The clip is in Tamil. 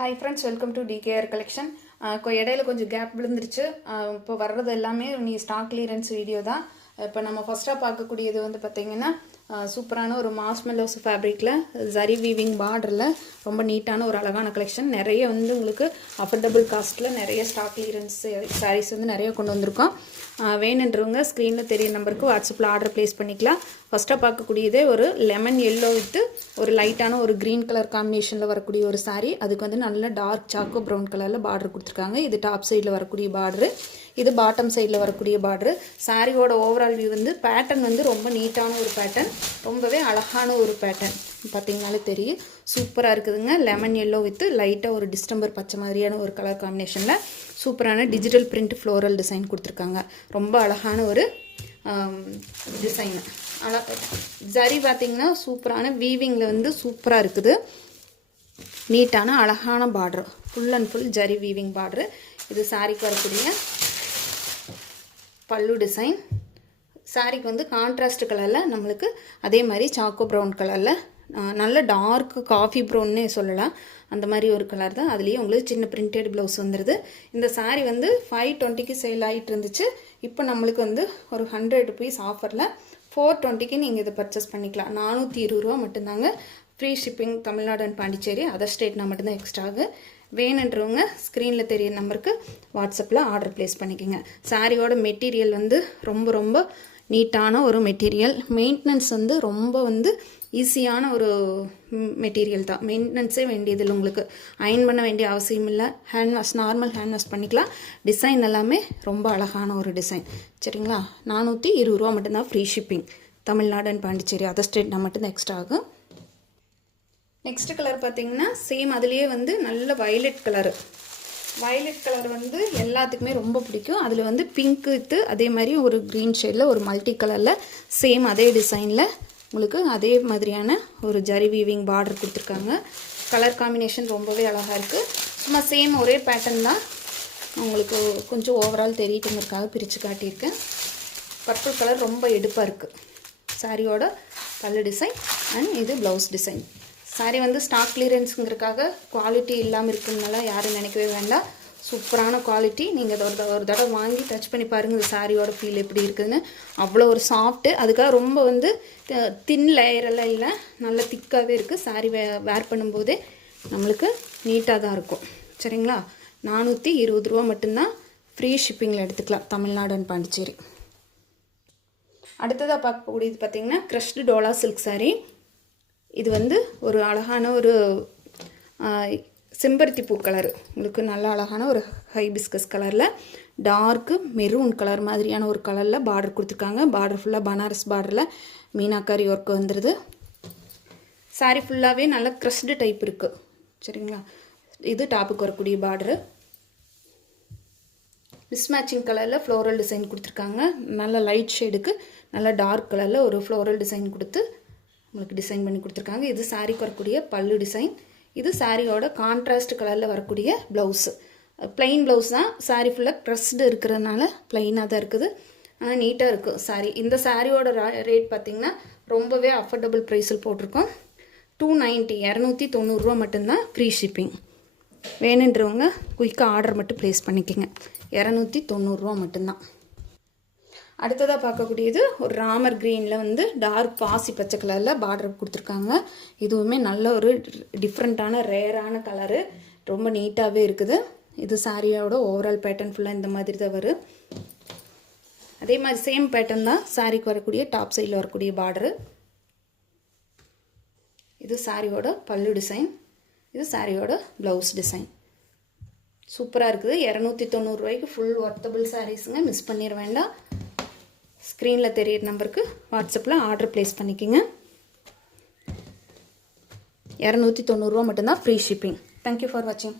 Hi friends, welcome to DKR collection. இடையில கொஞ்சம் கேப் விழுந்துருச்சு. இப்போ வர்றது எல்லாமே நீ ஸ்டாக் கிளியரன்ஸ் வீடியோ தான். இப்போ நம்ம ஃபர்ஸ்ட்டாக பார்க்கக்கூடியது வந்து பார்த்தீங்கன்னா சூப்பரான ஒரு மார்ஷ்மெல்லோஸ் ஃபேப்ரிக்கில் ஜரி வீவிங் பார்டரில் ரொம்ப நீட்டான ஒரு அழகான கலெக்ஷன். நிறைய வந்து உங்களுக்கு அஃபோர்டபுள் காஸ்ட்டில் நிறைய ஸ்டாக் கிளியரன்ஸ் சாரீஸ் வந்து நிறைய கொண்டு வந்திருக்கோம். வேணுன்றவங்க ஸ்க்ரீனில் தெரிய நம்பருக்கு வாட்ஸ்அப்பில் ஆர்டர் ப்ளேஸ் பண்ணிக்கலாம். ஃபஸ்ட்டாக பார்க்கக்கூடியதே ஒரு லெமன் எல்லோ வித்து ஒரு லைட்டான ஒரு க்ரீன் கலர் காம்பினேஷனில் வரக்கூடிய ஒரு சாரீ. அதுக்கு வந்து நல்ல டார்க் சாக்கோ ப்ரௌன் கலரில் பார்டர் கொடுத்துருக்காங்க. இது டாப் சைடில் வரக்கூடிய பார்டரு, இது பாட்டம் சைடில் வரக்கூடிய பார்டரு. சாரியோட ஓவரால் வியூ வந்து பேட்டர்ன் வந்து ரொம்ப நீட்டான ஒரு பேட்டர்ன், ரொம்பவே அழகான ஒரு பேட்டர்ன். பார்த்தீங்கனாலே தெரியும், சூப்பராக இருக்குதுங்க. லெமன் எல்லோ வித்து லைட்டாக ஒரு டிஸ்டம்பர் பச்சை மாதிரியான ஒரு கலர் காம்பினேஷனில் சூப்பரான டிஜிட்டல் பிரிண்ட் ஃப்ளோரல் டிசைன் கொடுத்துருக்காங்க. ரொம்ப அழகான ஒரு டிசைனு. ஜரி பார்த்திங்கன்னா சூப்பரான வீவிங்கில் வந்து சூப்பராக இருக்குது. நீட்டான அழகான border, full and full zari weaving border. இது சாரிக்கு வரக்கூடிய பல்லு டிசைன். சாரிக்கு வந்து கான்ட்ராஸ்ட் கலரில் நம்மளுக்கு அதே மாதிரி சாக்கோ ப்ரௌன் கலரில் நல்ல டார்க் காஃபி ப்ரௌன்னே சொல்லலாம், அந்த மாதிரி ஒரு கலர் தான். அதுலேயே உங்களுக்கு சின்ன பிரிண்டட் ப்ளவுஸ் வந்துடுது. இந்த சாரீ வந்து 520க்கு சேல் ஆகிட்டு இருந்துச்சு. இப்போ நம்மளுக்கு வந்து ஒரு 100 ருபீஸ் ஆஃபரில் 420க்கு நீங்கள் இதை பர்ச்சேஸ் பண்ணிக்கலாம். 420 ரூபா மட்டும்தாங்க. Free shipping Tamil Nadu and Pondicherry, other ஸ்டேட்னா மட்டும்தான் எக்ஸ்ட்ராகு. வேணுன்றவங்க ஸ்க்ரீனில் தெரிய நம்பருக்கு வாட்ஸ்அப்பில் ஆர்டர் ப்ளேஸ் பண்ணிக்கோங்க. சாரியோட மெட்டீரியல் வந்து ரொம்ப நீட்டான ஒரு மெட்டீரியல். மெயின்டெனன்ஸ் வந்து ரொம்ப வந்து ஈஸியான ஒரு மெட்டீரியல் தான். மெயின்டெனன்ஸே வேண்டியதில்லை, உங்களுக்கு அயன் பண்ண வேண்டிய அவசியம் இல்லை. Hand wash, normal hand wash பண்ணிக்கலாம். டிசைன் எல்லாமே ரொம்ப அழகான ஒரு டிசைன். சரிங்களா? 420 ரூபா மட்டும்தான் free shipping Tamil Nadu and Pondicherry, other ஸ்டேட்னா மட்டும்தான் எக்ஸ்ட்ரா ஆகும். நெக்ஸ்ட் கலர் பார்த்தீங்கன்னா சேம் அதுலேயே வந்து நல்ல வயலட் கலரு. வயலட் கலர் வந்து எல்லாத்துக்குமே ரொம்ப பிடிக்கும். அதில் வந்து பிங்க் வித்து அதே மாதிரி ஒரு க்ரீன் ஷேடில் ஒரு மல்டி கலரில் சேம் அதே டிசைனில் உங்களுக்கு அதே மாதிரியான ஒரு ஜரி வீவிங் பார்டர் கொடுத்துருக்காங்க. கலர் காம்பினேஷன் ரொம்பவே அழகாக இருக்குது. சும்மா சேம் ஒரே பேட்டர்ன் தான், உங்களுக்கு கொஞ்சம் ஓவரால் தெரியட்டுங்கிறதுக்காக பிரித்து காட்டியிருக்கேன். பர்பிள் கலர் ரொம்ப எடுப்பாக இருக்குது. சாரியோட பல்லு டிசைன் அண்ட் இது ப்ளவுஸ் டிசைன். சாரி வந்து ஸ்டாக் கிளியரன்ஸுங்கிறதுக்காக குவாலிட்டி இல்லாமல் இருக்குதுனால யாரும் நினைக்கவே வேண்டாம். சூப்பரான குவாலிட்டி. நீங்கள் ஒரு தடவை வாங்கி டச் பண்ணி பாருங்கள், இந்த சாரியோட ஃபீல் எப்படி இருக்குதுன்னு. அவ்வளோ ஒரு சாஃப்ட்டு. அதுக்காக ரொம்ப வந்து தின் லேயரெல்லாம் இல்லை, நல்ல திக்காகவே இருக்குது. சாரி வேர் பண்ணும்போதே நம்மளுக்கு நீட்டாக தான் இருக்கும். சரிங்களா? 420 ரூபா மட்டும்தான். ஃப்ரீ ஷிப்பிங்கில் எடுத்துக்கலாம் தமிழ்நாடு அண்ட் பாண்டிச்சேரி. அடுத்ததாக பார்க்கக்கூடியது பார்த்திங்கன்னா க்ரஷ்டு டோலா சில்க் சாரீ. இது வந்து ஒரு அழகான ஒரு செம்பருத்தி பூ கலரு, உங்களுக்கு நல்ல அழகான ஒரு ஹைபிஸ்கஸ் கலரில் டார்க்கு மெரூன் கலர் மாதிரியான ஒரு கலரில் பார்டர் கொடுத்துருக்காங்க. பார்டர் ஃபுல்லாக பனாரஸ் பார்டரில் மீனாக்காரி ஒர்க் வந்துடுது. சாரீ ஃபுல்லாகவே நல்ல க்ரஷ்டு டைப் இருக்குது. சரிங்களா? இது டாப்புக்கு வரக்கூடிய பார்டரு. மிஸ்மேட்சிங் கலரில் ஃப்ளோரல் டிசைன் கொடுத்துருக்காங்க. நல்ல லைட் ஷேடுக்கு நல்ல டார்க் கலரில் ஒரு ஃப்ளோரல் டிசைன் கொடுத்து உங்களுக்கு டிசைன் பண்ணி கொடுத்துருக்காங்க. இது சாரீக்கு வரக்கூடிய பல்லு டிசைன். இது சாரியோட கான்ட்ராஸ்ட் கலரில் வரக்கூடிய ப்ளவுஸு. ப்ளைன் ப்ளவுஸ் தான். சாரீ ஃபுல்லாக ப்ரெஸ்டு இருக்கிறதுனால ப்ளைனாக தான் இருக்குது, ஆனால் நீட்டாக இருக்குது சாரீ. இந்த சாரியோட ரேட் பார்த்திங்கன்னா ரொம்பவே அஃபோர்டபுள் ப்ரைஸில் போட்டிருக்கோம். 290 ரூபா மட்டும்தான் ஃப்ரீ ஷிப்பிங். வேணுன்றவங்க குயிக்காக ஆர்டர் மட்டும் ப்ளேஸ் பண்ணிக்கோங்க. 290 ரூபா மட்டும்தான். அடுத்ததாக பார்க்கக்கூடியது ஒரு ராமர் க்ரீனில் வந்து டார்க் பாசி பச்சை கலரில் பார்டர் கொடுத்துருக்காங்க. இதுவுமே நல்ல ஒரு டிஃப்ரெண்ட்டான ரேரான கலரு, ரொம்ப நீட்டாகவே இருக்குது. இது சாரியோட ஓவரால் பேட்டர்ன் ஃபுல்லாக இந்த மாதிரி தான் வரும். அதே மாதிரி சேம் பேட்டர்ன் தான் சாரிக்கு வரக்கூடிய டாப் சைடில் வரக்கூடிய பார்டரு. இது சாரியோட பல்லு டிசைன், இது சாரியோட ப்ளவுஸ் டிசைன். சூப்பராக இருக்குது. 290 ரூபாய்க்கு ஃபுல் ஒர்த்தபிள் சாரீஸுங்க, மிஸ் பண்ணிட வேண்டாம். ஸ்க்ரீனில் தெரியிற நம்பருக்கு வாட்ஸ்அப்பில் ஆர்டர் ப்ளேஸ் பண்ணிக்கோங்க. 290 ரூபா மட்டும்தான் ஃப்ரீ ஷிப்பிங். தேங்க்யூ ஃபார் வாட்சிங்.